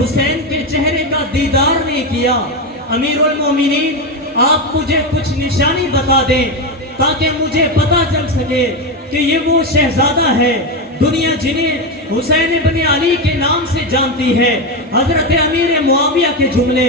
حسین کے چہرے کا دیدار نہیں کیا۔ امیر المومنین آپ مجھے کچھ نشانی بتا دیں تاکہ مجھے پتا چل سکے کہ یہ وہ شہزادہ ہے دنیا جنہیں حسین ابن علی کے نام سے جانتی ہے۔ حضرت امیر معاویہ کے جملے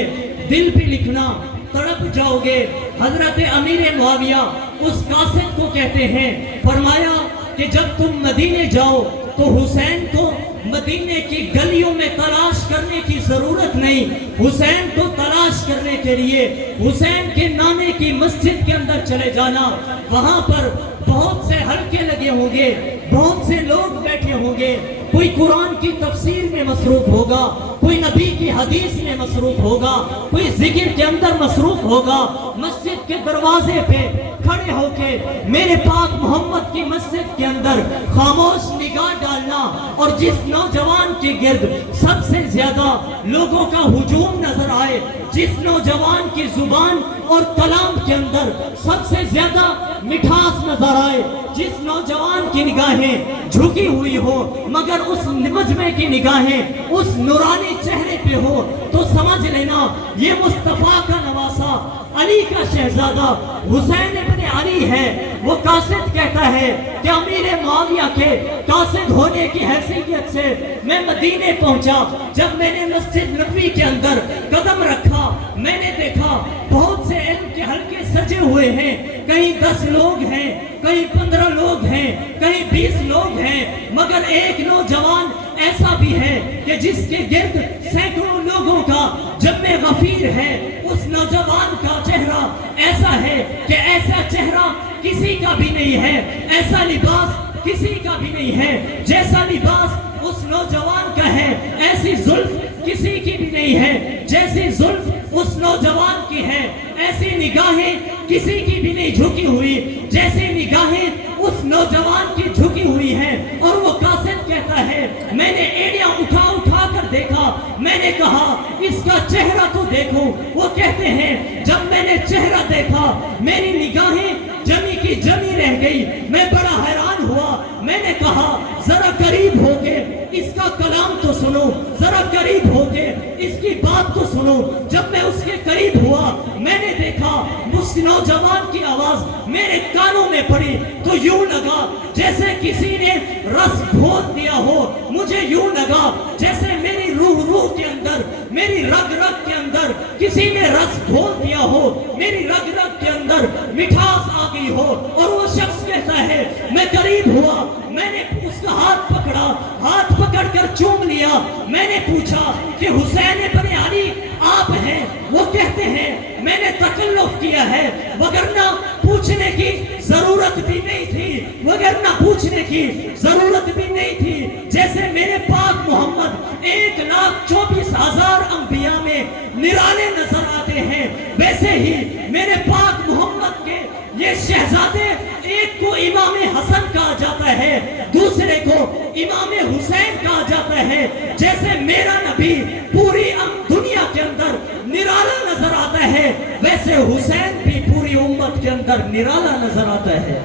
دل پہ لکھنا، تڑپ جاؤ گے۔ حضرت امیر معاویہ اس قاصد کو کہتے ہیں، فرمایا کہ جب تم مدینے جاؤ تو حسین کو مدینے کی گلیوں میں تلاش کرنے کی ضرورت نہیں، حسین کو تلاش کرنے کے لیے حسین کے نانے کی مسجد کے اندر چلے جانا۔ وہاں پر بہت سے حلقے لگے ہوں گے، بہت سے لوگ بیٹھے ہوں گے، کوئی قرآن کی تفسیر میں مصروف ہوگا، کوئی نبی کی حدیث میں مصروف ہوگا، کوئی ذکر کے اندر مصروف ہوگا۔ مسجد کے دروازے پہ کھڑے ہو کے میرے پاک محمد کی مسجد کے اندر خاموش نگاہ ڈالنا، اور جس نوجوان کے گرد سب سے زیادہ لوگوں کا ہجوم نظر آئے، جس نوجوان کی زبان اور کلام کے اندر سب سے زیادہ مٹھاس نظر آئے، جس نوجوان کی نگاہیں جھکی ہوئی ہو مگر اس مجمع کی نگاہیں اس نورانی چہرے پہ ہو، تو سمجھ لینا یہ مصطفیٰ کا نواسا، علی کا شہزادہ حسین ابن علی ہے۔ وہ قاصد کہتا ہے کہ امیر معاویہ کے قاصد ہونے کی حیثیت سے میں مدینے پہنچا۔ جب میں نے مسجد نبوی کے اندر قدم رکھا، میں نے دیکھا بہت سے علم کے حلقے سجے ہوئے ہیں، کہیں 10 لوگ ہیں، کہیں 15 لوگ ہیں، کہیں 20 لوگ ہیں، مگر ایک نوجوان ایسا بھی ہے کہ جس کے گرد سینکڑوں لوگوں کا جمع غفیر ہے۔ اس نوجوان کا چہرہ ایسا ہے کہ ایسا چہرہ کسی کا بھی نہیں ہے، ایسا لباس کسی کا بھی نہیں ہے، جیسا لباس اس نوجوان کا ہے ایسی زلف کسی کی بھی نہیں ہے، جیسی زلف اس نوجوان کی ہے ایسی نگاہیں کسی کی بھی نہیں جھکی ہوئی، جیسی نگاہیں اس نوجوان کی جھکی ہوئی ہیں۔ اور وہ قاصد کہتا ہے میں نے ایڑیاں اٹھا اٹھا کر دیکھا، میں نے کہا اس کا چہرہ تو دیکھو۔ وہ کہتے ہیں جب میں نے چہرہ دیکھا میری نگاہیں جمی کی جمی رہ گئی، میں بڑا حیران ہوا۔ میں نے کہا ذرا قریب ہو کے اس کا کلام تو سنو، ذرا قریب ہو کے اس کی بات تو سنو۔ جب میں اس کے قریب ہوا میں نے دیکھا اس نوجوان کی آواز میرے کانوں میں پڑی تو یوں لگا جیسے کسی نے رس گھول دیا ہو، مجھے یوں لگا جیسے میری روح کے اندر، میری رگ رگ کے اندر کسی نے رس گھول دیا ہو، میری رگ رگ کے اندر مٹھاس آ گئی ہو۔ اور وہ شخص کہتا ہے میں قریب ہوا، میں نے اس کا ہاتھ پکڑا، ہاتھ پکڑ کر چوم لیا۔ میں نے پوچھا کہ حسین ابن علی آپ ہیں؟ وہ کہتے ہیں میں نے تکلف کیا ہے، وگرنہ پوچھنے کی ضرورت بھی نہیں تھی، وگرنہ پوچھنے کی ضرورت بھی نہیں تھی۔ جیسے میرے پاک محمد 1,24,000 انبیاء میں نرالے نظر آتے ہیں، ویسے ہی میرے پاک محمد کے یہ شہزادے، ایک کو امام حسن کہا جاتا ہے، دوسرے کو امام حسین کہا جاتا ہے۔ جیسے میرا نبی پوری دنیا کے اندر نرالا نظر آتا ہے، ویسے حسین بھی پوری امت کے اندر نرالا نظر آتا ہے،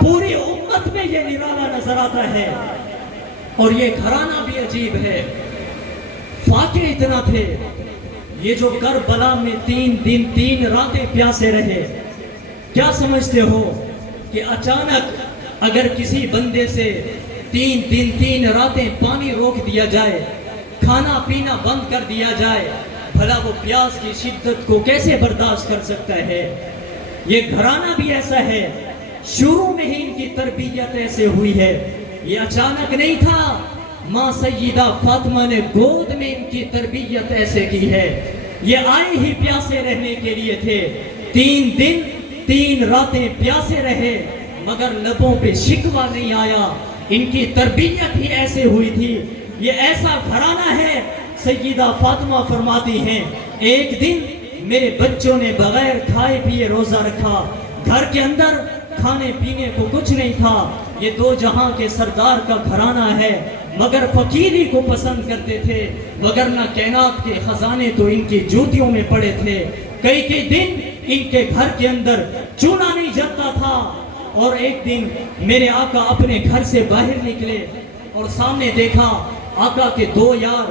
پوری امت میں یہ نرالا نظر آتا ہے۔ اور یہ گھرانہ بھی عجیب ہے، فاقے اتنا تھے، یہ جو کربلا میں 3 دن 3 راتیں پیاسے رہے، کیا سمجھتے ہو کہ اچانک اگر کسی بندے سے 3 دن 3 راتیں پانی روک دیا جائے، کھانا پینا بند کر دیا جائے، بھلا وہ پیاس کی شدت کو کیسے برداشت کر سکتا ہے؟ یہ گھرانہ بھی ایسا ہے، شروع میں ہی ان کی تربیت ایسے ہوئی ہے، یہ اچانک نہیں تھا۔ ماں سیدہ فاطمہ نے گود میں ان کی تربیت ایسے کی ہے، یہ آئے ہی پیاسے رہنے کے لیے تھے، 3 دن 3 راتیں پیاسے رہے مگر لبوں پہ شکوہ نہیں آیا، ان کی تربیت ہی ایسے ہوئی تھی۔ یہ ایسا گھرانہ ہے، سیدہ فاطمہ فرماتی ہیں ایک دن میرے بچوں نے بغیر کھائے پیے روزہ رکھا، گھر کے اندر کھانے پینے کو کچھ نہیں تھا۔ یہ 2 جہاں کے سردار کا گھرانہ ہے مگر فقیری کو پسند کرتے تھے، وگرنہ کائنات کے خزانے تو ان کی جوتیوں میں پڑے تھے۔ کئی دن ان کے گھر کے اندر چونا نہیں جلتا تھا۔ اور ایک دن میرے آقا اپنے گھر سے باہر نکلے اور سامنے دیکھا آقا کے 2 یار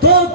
2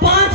5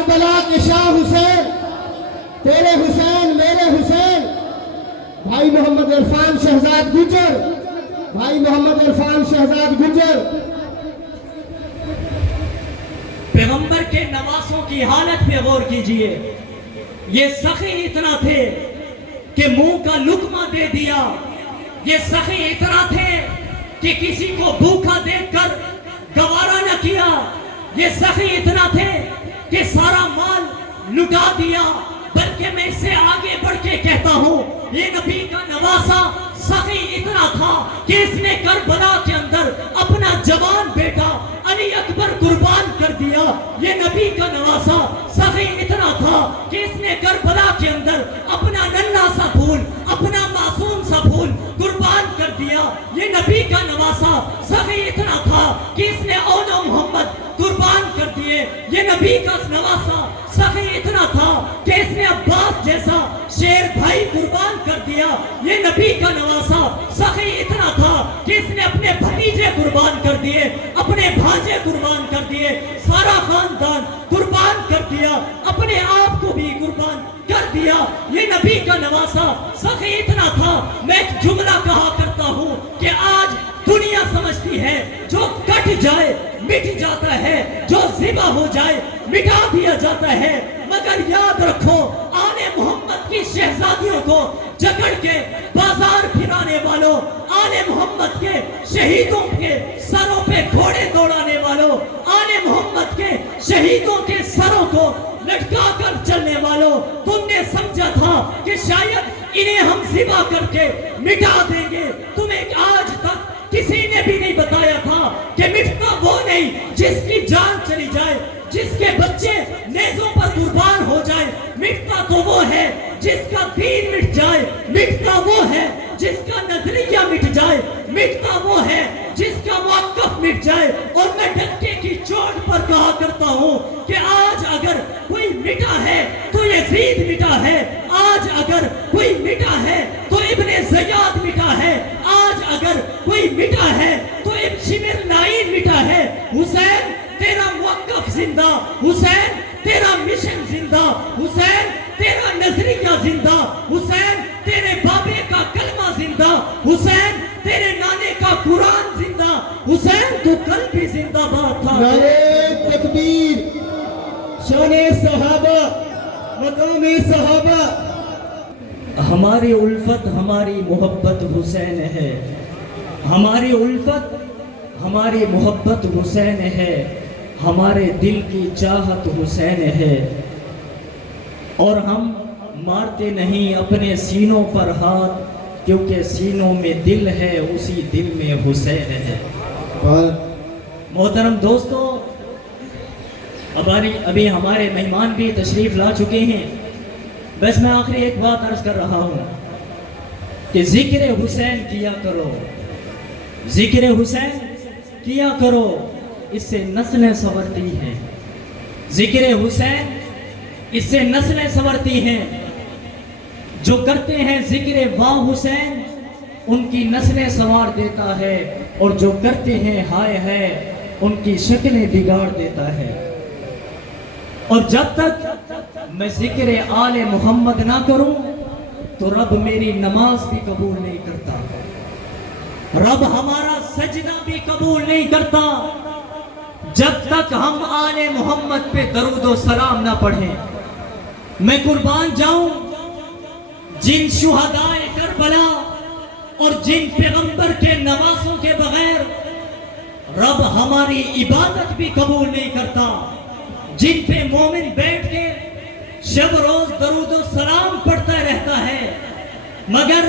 کربلا کے شاہ حسین، تیرے حسین میرے حسین، بھائی محمد عرفان شہزاد گجر، بھائی محمد عرفان شہزاد گجر۔ پیغمبر کے نواسوں کی حالت پہ غور کیجئے، یہ سخی اتنا تھے کہ منہ کا لقمہ دے دیا، یہ سخی اتنا تھے کہ کسی کو بھوکا دیکھ کر گوارا نہ کیا، یہ سخی اتنا تھے کہ سارا مال لٹا دیا، بلکہ میں اس سے آگے بڑھ کے کہتا ہوں یہ نبی کا نواسا سخی اتنا تھا کہ اس نے کربلا کے اندر اپنا جوان بیٹا علی اکبر قربان کر دیا۔ یہ نبی کا نواسا سخی اتنا تھا کہ اس نے کربلا کے اندر اپنا ننھا سا پھول، اپنا معصوم سا پھول قربان کر دیا۔ یہ نبی کا نواسا سخی اتنا تھا کہ اس نے اولو محمد قربان کر دیے۔ یہ نبی کا نواسا سخی اتنا تھا کہ اس نے عباس جیسا شیر بھائی قربان کر دیا۔ یہ نبی کا نواسا سخی اتنا تھا کہ اس نے اپنے بھتیجے قربان کر دیے، اپنے بھانجے قربان کر دیے، سارا خاندان قربان کر دیا، اپنے آپ کو بھی قربان کر دیا۔ یہ نبی کا نواسا سخی اتنا تھا، میں ایک جملہ کہا کرتا ہوں کہ آج دنیا سمجھتی ہے جو کٹ جائے مٹ جاتا ہے، جو ذبح ہو جائے مٹا دیا جاتا ہے، مگر یاد رکھو آل محمد کی شہزادیوں کو جکڑ کے بازار پھرانے والوں، آل محمد کے شہیدوں کے سروں پہ گھوڑے دوڑانے والوں، آل محمد کے شہیدوں کے سروں کو لٹکا کر چلنے والوں، تم نے سمجھا تھا کہ شاید انہیں ہم ذبح کر کے مٹا دیں گے، تمہیں آج تک کسی نے بھی نہیں بتایا تھا کہ مٹتا وہ نہیں جس کی جان چلی جائے، جس کے بچے نیزوں پر قربان ہو جائے، مٹتا تو وہ ہے جس کا دین مٹ جائے، مٹتا وہ ہے جس کا نظریہ مٹ جائے، مٹتا وہ ہے جس کا موقف مٹ جائے۔ اور میں ڈنکے کی چوٹ پر کہا کرتا ہوں کہ آج اگر کوئی مٹا ہے تو یزید مٹا ہے، آج اگر کوئی مٹا ہے تو ابن زیاد مٹا ہے، آج اگر کوئی مٹا ہے تو ابن شمر لائن مٹا ہے۔ حسین تیرا موقف زندہ، حسین تیرا مشن زندہ، حسین تیرا نظریہ زندہ، حسین تیرے بابے کا کلمہ زندہ، حسین تیرے نانے کا قرآن زندہ، حسین تو کل بھی زندہ باد تھا۔ نعرہ تکبیر، شان صحابہ، مقام صحابہ۔ ہماری الفت ہماری محبت حسین ہے، ہماری الفت ہماری محبت حسین ہے، ہمارے دل کی چاہت حسین ہے، اور ہم مارتے نہیں اپنے سینوں پر ہاتھ، کیونکہ سینوں میں دل ہے، اسی دل میں حسین ہے۔ محترم دوستو، ابھی ہمارے مہمان بھی تشریف لا چکے ہیں، بس میں آخری ایک بات عرض کر رہا ہوں کہ ذکر حسین کیا کرو، ذکر حسین کیا کرو، اس سے نسلیں سنورتی ہیں، ذکر حسین اس سے نسلیں سنورتی ہیں۔ جو کرتے ہیں ذکر واہ حسین ان کی نسلیں سنوار دیتا ہے، اور جو کرتے ہیں ہائے ہے ان کی شکلیں بگاڑ دیتا ہے۔ اور جب تک میں ذکر آل محمد نہ کروں تو رب میری نماز بھی قبول نہیں کرتا، رب ہمارا سجدہ بھی قبول نہیں کرتا، جب تک ہم آل محمد پہ درود و سلام نہ پڑھیں۔ میں قربان جاؤں جن شہدائے کربلا اور جن پیغمبر کے نواسوں کے بغیر رب ہماری عبادت بھی قبول نہیں کرتا، جن پہ مومن بیٹھ کے شب روز درود و سلام پڑھتا رہتا ہے، مگر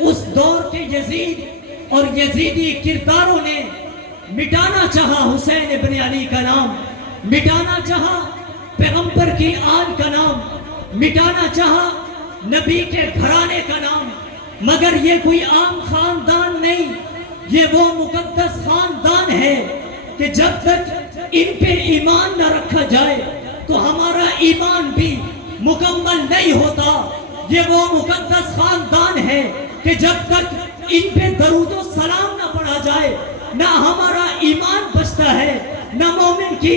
اس دور کے یزید اور یزیدی کرداروں نے مٹانا چاہا حسین ابن علی کا نام، مٹانا چاہا پیغمبر کی آن کا نام، مٹانا چاہا نبی کے گھرانے کا نام، مگر یہ کوئی عام خاندان نہیں، یہ وہ مقدس خاندان ہے کہ جب تک ان پہ ایمان نہ رکھا جائے تو ہمارا ایمان بھی مکمل نہیں ہوتا۔ یہ وہ مقدس خاندان ہے کہ جب تک ان پہ درود و سلام نہ پڑھا جائے نہ ہمارا ایمان بچتا ہے، نہ مومن کی